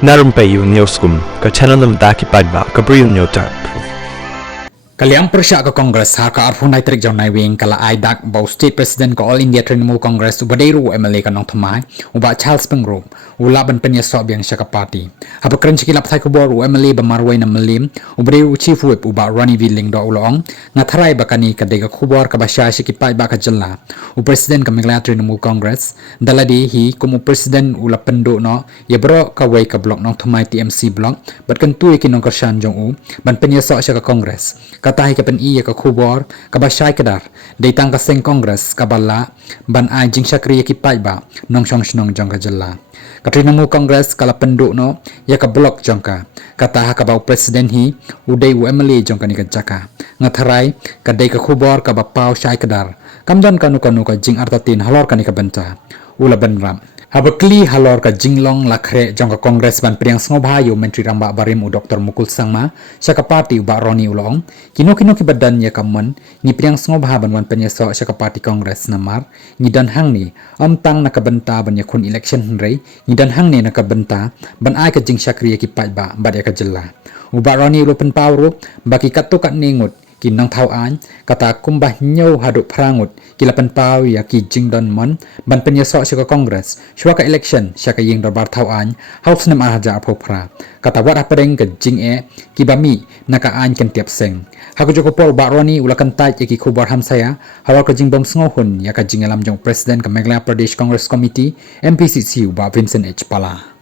Na Rympei U newsroom ka channel nabynta ki paidbah ka Bri U Hynñiewtrep. Kaliang persya ka Congress har ka arphun nai trik jong nai wing kala ai dak bau state president ka All India Trinamool Congress ubadeiru MLA ka Nongthymmai uba Charles Pengro ula ban penya so biang syaka party haba keren chikilap thai kubor MLA ba marwai na melim ubadeiru chief whip uba Ronnie villing do ulong ngatharai bakani ka dega kubor ka basya sikipai ba ka jalla u president ka MLA Trinamool Congress daladi hi kumu president ula pendo no ya baroh ka wai ka block Nongthymmai TMC block bat kan tu ki nongkyrshan jong u ban penya so syaka Congress katahi ka pen iya ka khubor ka basyai kedar deitang ka seng Congress ka balla ban ai jing syakri ki paidbah nong snong jong ka jalla ka Trinamool Congress kala penduk no ya ka block jong ka kataha ka bau president hi udai u MLA jong ka ni ka jaka ngatharai ka dei ka khubor ka bapau syai kedar kamdan kanu ka jing artatin halor ka ni ka benta ula benram Habakli halor ka jinglong lakre jong ka Congress ban priang sngoba yo menteri ramba barim u Dr. Mukul Sangma syaka party u Bah Ronnie ulong kino ki badan ya kamen ni priang sngoba ban wan penyeso syaka party Congress namar ni dan hang ni amtang nakabenta ban ya kun election henrei ni dan hang ni nakabenta ban ai ka jing syakri ki paidbah bad ya ka jella u Bah Ronnie ulo pen pawru baki katukat ningut kinang thau an kata kumbah nyau haduk prangut kilapan pau ya ki jing don mon ban penyeso syaka Congress syaka election syaka ying darbar thau an house nam aja phopra kata wat apeng ke jing ki bami naka an kan tiap seng haku joko pol Bah Ronnie ulakan tai ki khubar ham saya hawa ka jing bom sngohun ya ka jing alam jong president ka Madhya Pradesh Congress Committee MPCC ba Vincent H Pala